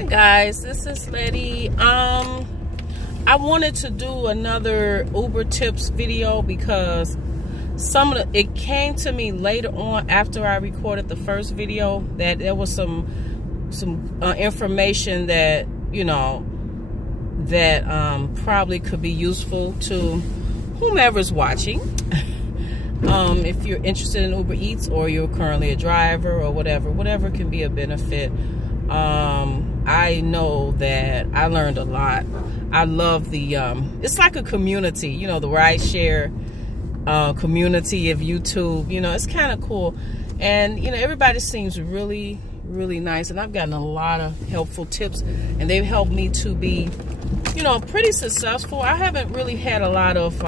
Hi guys, this is Letty. I wanted to do another Uber tips video because it came to me later on after I recorded the first video that there was some information that probably could be useful to whomever's watching. If you're interested in Uber Eats or you're currently a driver or whatever can be a benefit. I know that I learned a lot. I love the it's like a community, the rideshare community of YouTube. It's kind of cool, and everybody seems really nice, and I've gotten a lot of helpful tips, and they've helped me to be pretty successful. I haven't really had a lot of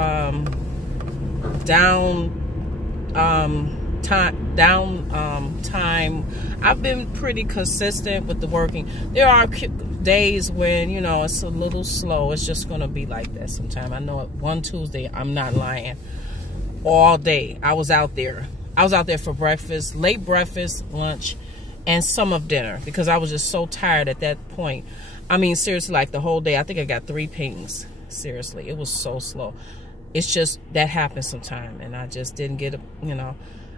time. I've been pretty consistent with the working. There are days when it's a little slow. It's just gonna be like that sometime. I know it. One Tuesday, I'm not lying, all day I was out there for breakfast, late breakfast, lunch, and some of dinner, because I was just so tired at that point. I mean, seriously, like the whole day, I think I got 3 pings. Seriously, it was so slow. It's just that happens sometime, and I just didn't get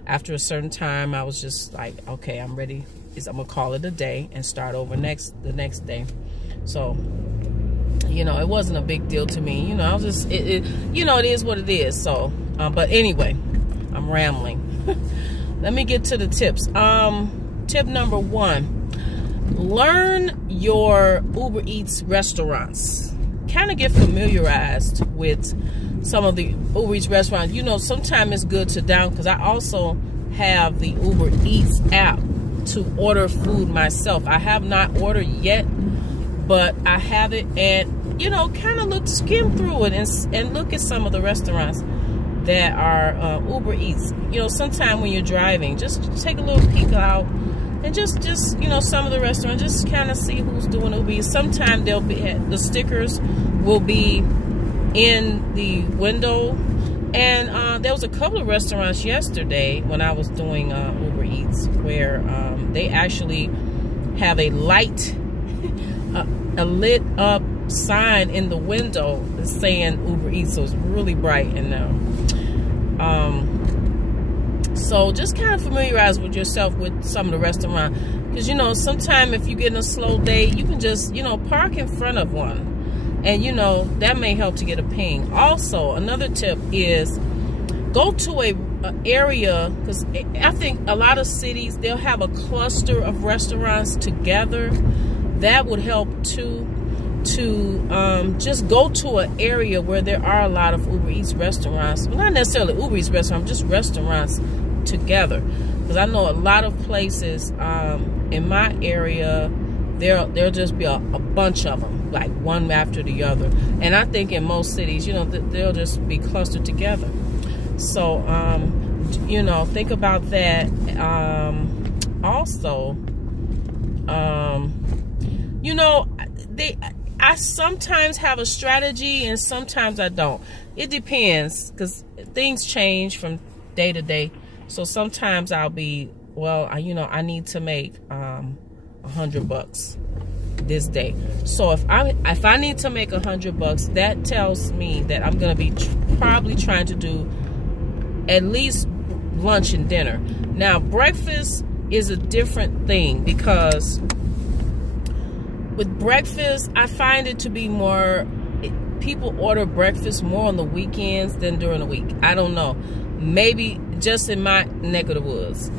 after a certain time, I was just like, okay, I'm ready. I'm gonna call it a day and start over the next day. So, it wasn't a big deal to me. I was just, it is what it is. So, but anyway, I'm rambling. Let me get to the tips. Tip number 1, learn your Uber Eats restaurants. Kind of get familiarized with some of the Uber Eats restaurants. Sometimes it's good to because I also have the Uber Eats app to order food myself. I have not ordered yet, but I have it, and kind of skim through it and look at some of the restaurants that are Uber Eats. Sometime when you're driving, just take a little peek out and just some of the restaurants, just kind of see who's doing Uber Eats. Sometimes they'll be, the stickers will be in the window, and there was a couple of restaurants yesterday when I was doing Uber Eats where they actually have a light, a lit up sign in the window saying Uber Eats, so it's really bright in there. So just kind of familiarize with yourself with some of the restaurants, because sometimes if you get in a slow day, you can just park in front of one. And that may help to get a ping. Also, another tip is go to a area, because I think a lot of cities, they'll have a cluster of restaurants together. That would help too, to just go to an area where there are a lot of Uber Eats restaurants. Well, not necessarily Uber Eats restaurants, just restaurants together. Because I know a lot of places in my area, there'll just be a bunch of them, like one after the other. And I think in most cities, they'll just be clustered together. So, think about that. Also, I sometimes have a strategy and sometimes I don't. It depends, because things change from day to day. So sometimes I'll be, well, I need to make $100 this day. So if I need to make $100, that tells me that I'm gonna be probably trying to do at least lunch and dinner. Now breakfast is a different thing, because with breakfast I find it to be more, people order breakfast more on the weekends than during the week. I don't know, maybe just in my neck of the woods,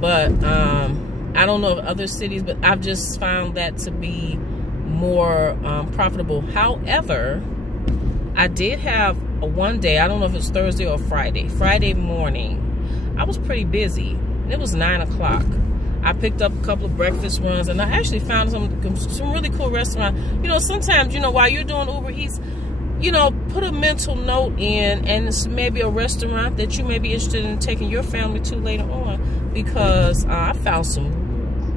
but I don't know of other cities, but I've just found that to be more profitable. However, I did have one day, I don't know if it's Thursday or Friday morning, I was pretty busy. It was 9 o'clock. I picked up a couple of breakfast runs, and I actually found some really cool restaurants. Sometimes, while you're doing Uber Eats, put a mental note in, and it's maybe a restaurant that you may be interested in taking your family to later on, because I found some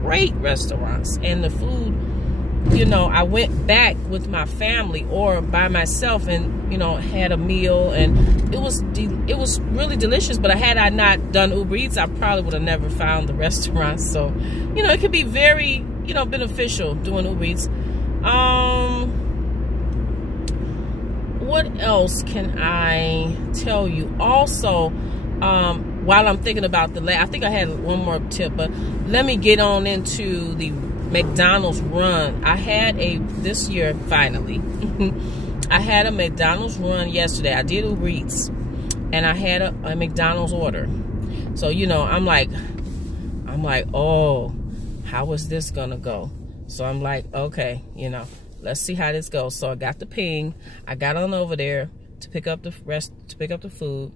great restaurants, and the food, I went back with my family or by myself and, had a meal, and it was really delicious. But had I not done Uber Eats, I probably would have never found the restaurant. So, it can be very you know, beneficial doing Uber Eats. What else can I tell you? Also, while I'm thinking about I think I had one more tip, but let me get on into the McDonald's run. I had this year, finally, I had a McDonald's run yesterday. I did Uber Eats, and I had a McDonald's order. So, you know, I'm like, oh, how is this gonna go? So I'm like, okay, you know, let's see how this goes. So I got the ping. I got on over there to pick up the food,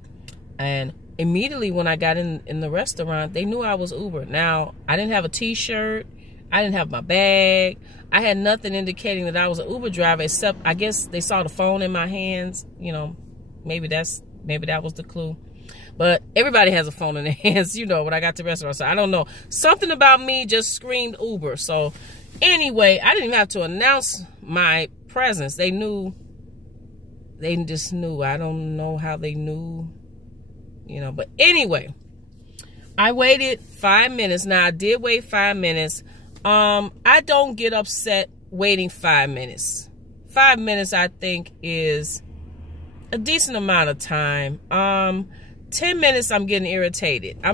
and immediately when I got in the restaurant, they knew I was Uber. Now, I didn't have a t-shirt. I didn't have my bag. I had nothing indicating that I was an Uber driver, except I guess they saw the phone in my hands. You know, maybe that was the clue. But everybody has a phone in their hands, you know, when I got to the restaurant. So I don't know. Something about me just screamed Uber. So anyway, I didn't even have to announce my presence. They knew. They just knew. I don't know how they knew, you know. But anyway, I waited 5 minutes. Now, I did wait 5 minutes. I don't get upset waiting 5 minutes. 5 minutes, I think, is a decent amount of time. 10 minutes, I'm getting irritated. I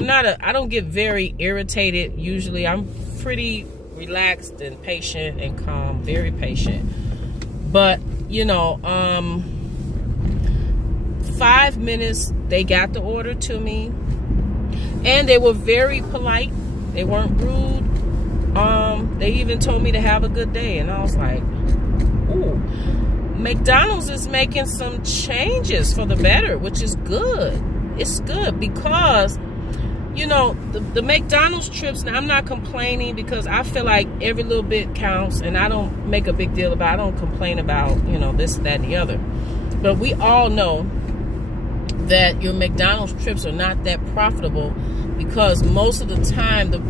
don't get very irritated usually. I'm pretty relaxed and patient and calm, very patient. But, you know, 5 minutes, they got the order to me. And they were very polite. They weren't rude. They even told me to have a good day. And I was like, ooh. McDonald's is making some changes for the better, which is good. It's good because, you know, the McDonald's trips, now I'm not complaining because I feel like every little bit counts, and I don't make a big deal about it. I don't complain about, you know, this, that, and the other. But we all know that your McDonald's trips are not that profitable because most of the time the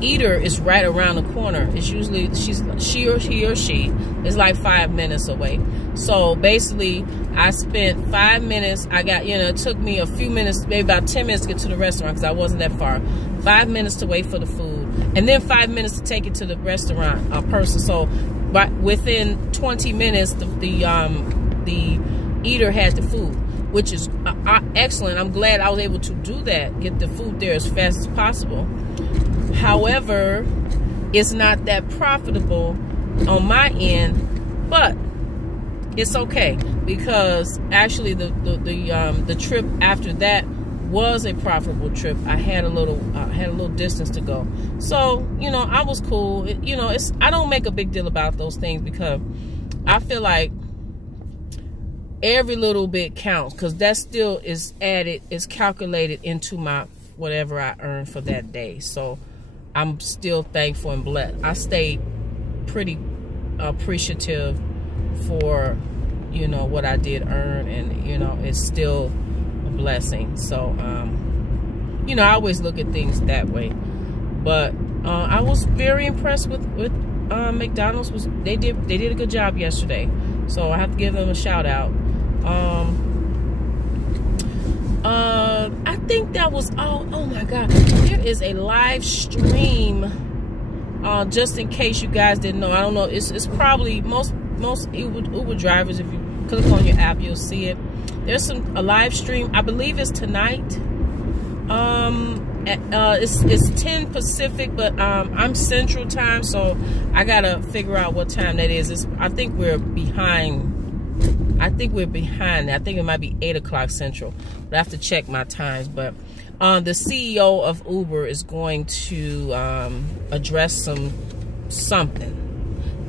eater is right around the corner. It's usually he or she is like 5 minutes away. So basically, I spent 5 minutes. I got, you know, it took me a few minutes, maybe about 10 minutes to get to the restaurant because I wasn't that far. 5 minutes to wait for the food, and then 5 minutes to take it to the restaurant person. So, but within 20 minutes, the eater had the food, which is excellent. I'm glad I was able to do that, get the food there as fast as possible. However, it's not that profitable on my end, but it's okay because actually the trip after that was a profitable trip. I had a little distance to go, so you know I was cool. You know, I don't make a big deal about those things because I feel like every little bit counts because that still is calculated into my whatever I earned for that day. So I'm still thankful and blessed. I stayed pretty appreciative for, you know, what I did earn, and you know it's still a blessing. So you know, I always look at things that way. But I was very impressed with McDonald's. They did a good job yesterday, so I have to give them a shout out. I think that was all. Oh my God, there is a live stream. Just in case you guys didn't know, I don't know. It's probably most Uber drivers. If you click on your app, you'll see it. There's a live stream. I believe it's tonight. It's 10 Pacific, but I'm Central Time, so I gotta figure out what time that is. I think we're behind. I think it might be 8 o'clock Central, but I have to check my times. But the CEO of Uber is going to address something.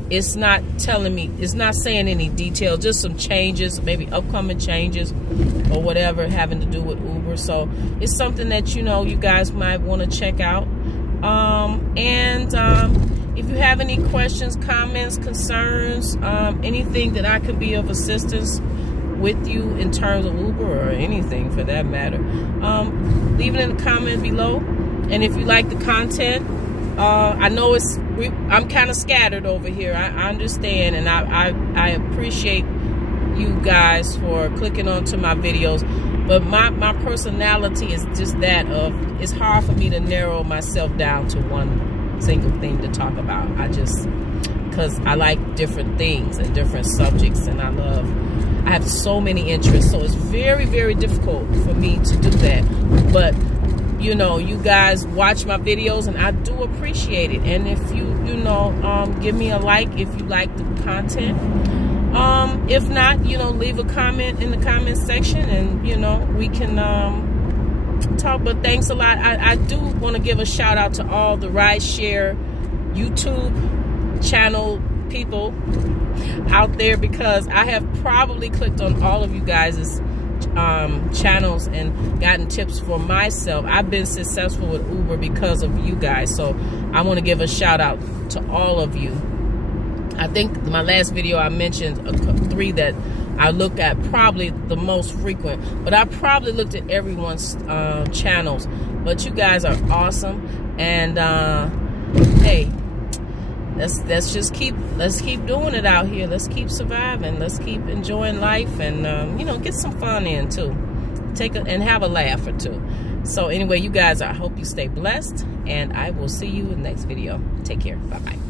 It's not telling me, it's not saying any details, just some changes, maybe upcoming changes or whatever having to do with Uber. So it's something that, you know, you guys might want to check out. If you have any questions, comments, concerns, anything that I could be of assistance with you in terms of Uber or anything for that matter, leave it in the comment below. And if you like the content, I know I'm kind of scattered over here. I understand, and I appreciate you guys for clicking onto my videos. But my personality is just that of, it's hard for me to narrow myself down to single thing to talk about. Because I like different things and different subjects, and I have so many interests, so it's very, very difficult for me to do that. But you know, you guys watch my videos, and I do appreciate it. And if you give me a like if you like the content. If not, leave a comment in the comment section, and we can talk. But thanks a lot. I do want to give a shout out to all the rideshare YouTube channel people out there, because I have probably clicked on all of you guys' channels and gotten tips for myself. I've been successful with Uber because of you guys, so I want to give a shout out to all of you. I think my last video I mentioned 3 that I look at probably the most frequent, but I probably looked at everyone's channels. But you guys are awesome, and hey, let's keep doing it out here. Let's keep surviving. Let's keep enjoying life, and get some fun in too. And have a laugh or two. So anyway, you guys, I hope you stay blessed, and I will see you in the next video. Take care. Bye bye.